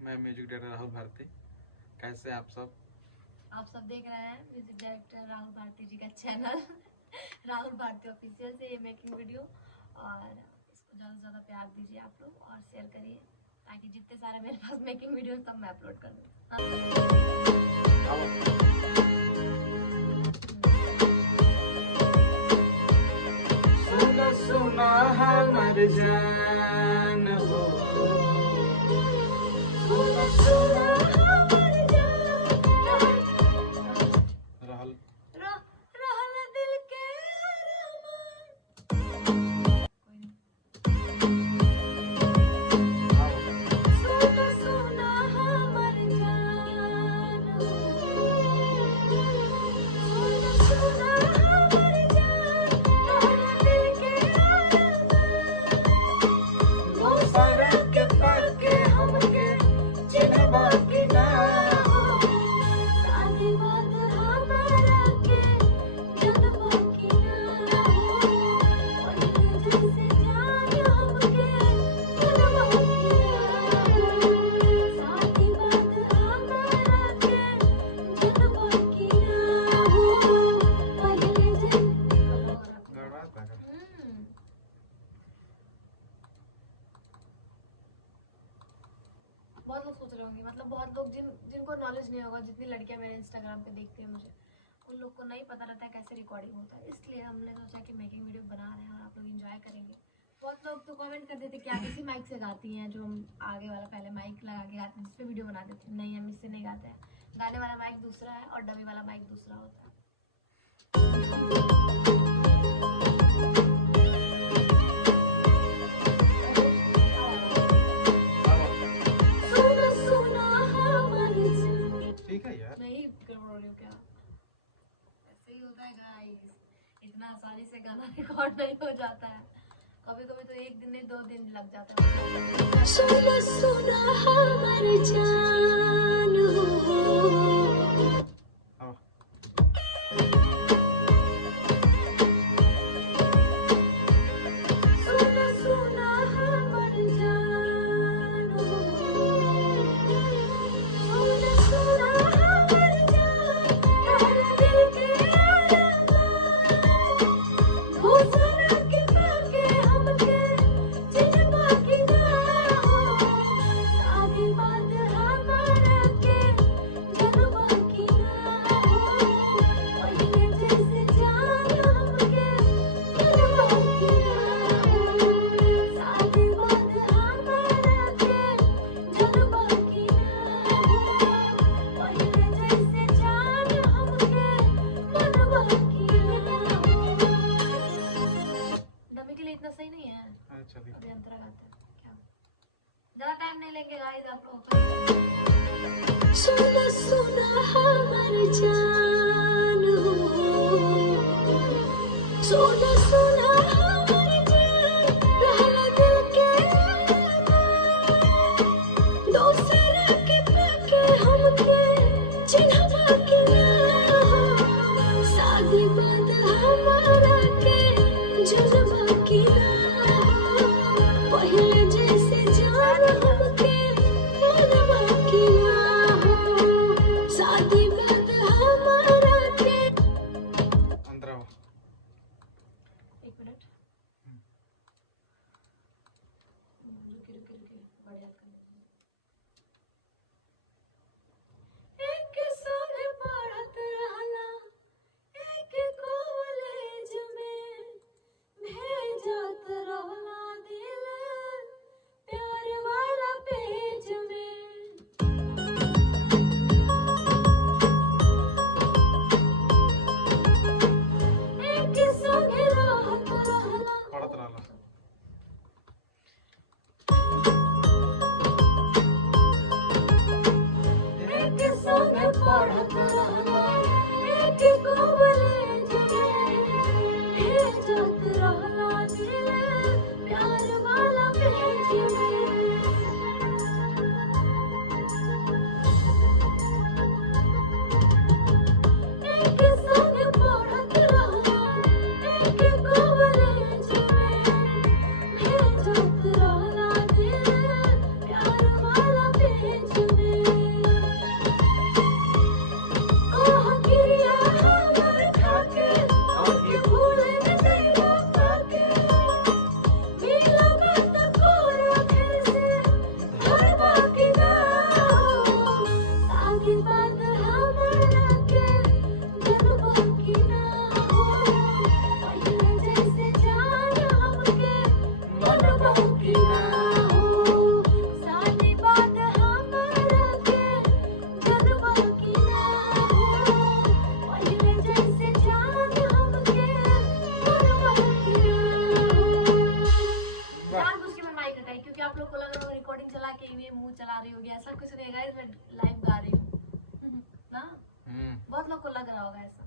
मैं music director Rahul Bharti. कैसे आप सब? आप सब देख रहे हैं म्यूजिक डायरेक्टर राहुल भारती जी का चैनल राहुल भारती ऑफिशियल से ये मेकिंग वीडियो, और इसको ज़्यादा से ज़्यादा प्यार दीजिए आप लोग और शेयर करिए ताकि जितने सारे मेरे पास मेकिंग वीडियो सब मैं अपलोड कर दूँ। सुनो सुनो हमर जान हो, सुनो सुनो राहुल रहल दिल के अरमान। सुनो सुनो हमर जान हो, सुनो सुनो हमर जान, रहल दिल के अरमान। दोसरा के पाके हमके चिन्हबा कि ना हो, शादी बाद हमारा के जनबा कि ना हो, पहिले जैसे जान हमके मनबा कि ना हो, शादी बाद हमारा के जनबा कि ना हो, पहिले जैसे गड़बड़ा था। बहुत लोग सोच रहे होंगे, मतलब बहुत लोग जिनको नॉलेज नहीं होगा, जितनी लड़कियां मेरे इंस्टाग्राम पे देखती हैं मुझे, उन लोग को नहीं पता रहता है कैसे रिकॉर्डिंग होता है। इसलिए हमने सोचा कि मेकिंग वीडियो बना रहे हैं और आप लोग एंजॉय करेंगे। बहुत लोग तो कमेंट कर देते कि आप इसी माइक से गाती हैं, जो हम आगे वाला पहले माइक लगा के गाते हैं जिस पे वीडियो बना देते हैं। नहीं, हम इससे नहीं गाते हैं। गाने वाला माइक दूसरा है और डमी वाला माइक दूसरा होता है। सुनो सुनो हमर जान। ठीक है यार। नहीं गड़बड़ हो रही हो क्या? ऐसे ही होता है गाइस, इतना आसानी से गाना रिकॉर्ड नहीं हो जाता है। कभी कभी तो एक दिन नहीं 2 दिन लग जाता है। सुनो सुनो हमर जान हो, आओ। सुनो सुनो हमर जान हो, सुनो सुनो हमर जान, रहल दिल के अरमान। दोसरा के पाके हमके चिन्हबा कि ना हो, शादी बाद हमारा के जनबा कि ना हो, पहिले जैसे जान हमके मनबा कि ना हो, शादी बाद हमारा के जनबा कि ना हो, पहिले जैसे जान हमके मनबा कि ना हो। डमी के लिए इतना सही नहीं है। अच्छा ठीक अभी अंतरा गाते हैं क्या? ज़्यादा टाइम नहीं लेंगे गाइस आप लोग। सुनो सुनो हमर जान हो, सुनो सुनो हमर जान, रहल दिल के अरमान। दोसरा के पाके हमके चिन्हबा कि ना हो, शादी बाद हमारा के जनबा कि ना हो, पहिले जैसे जान हमके मनबा कि ना हो, शादी बाद हमारा के। अंदर आओ। एक मुंह चला रही होगी, ऐसा कुछ नहीं गाइस, मैं लाइव गा रही हूँ ना। बहुत लोग को लग रहा होगा ऐसा,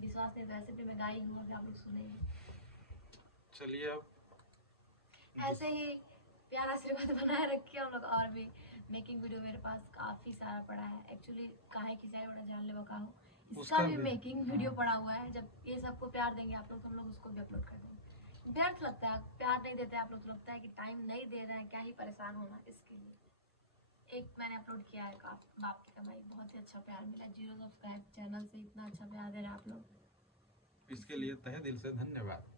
विश्वास नहीं तो ऐसे भी मैं गाई हूँ और आप लोग सुनेंगे। चलिए अब ऐसे ही प्यार आशीर्वाद बनाए रखिए हम लोग, और भी मेकिंग वीडियो मेरे पास काफी सारा पड़ा है। एक्चुअली काहे की सारे बड़ा जान ले बका हो, इसका उसका भी भी, मेकिंग वीडियो हाँ। पड़ा हुआ है। जब ये सबको प्यार देंगे आप लोग तो हम लोग उसको भी अपलोड कर देंगे। व्यर्थ लगता है, प्यार नहीं देते आप लोग तो लगता है कि टाइम नहीं दे रहे हैं, क्या ही परेशान होना इसके लिए। एक मैंने अपलोड किया है बाप की कमाई, बहुत ही अच्छा प्यार मिला, 0 सब्सक्राइब चैनल से इतना अच्छा प्यार दे रहे हैं आप लोग। इसके लिए तहे दिल से धन्यवाद।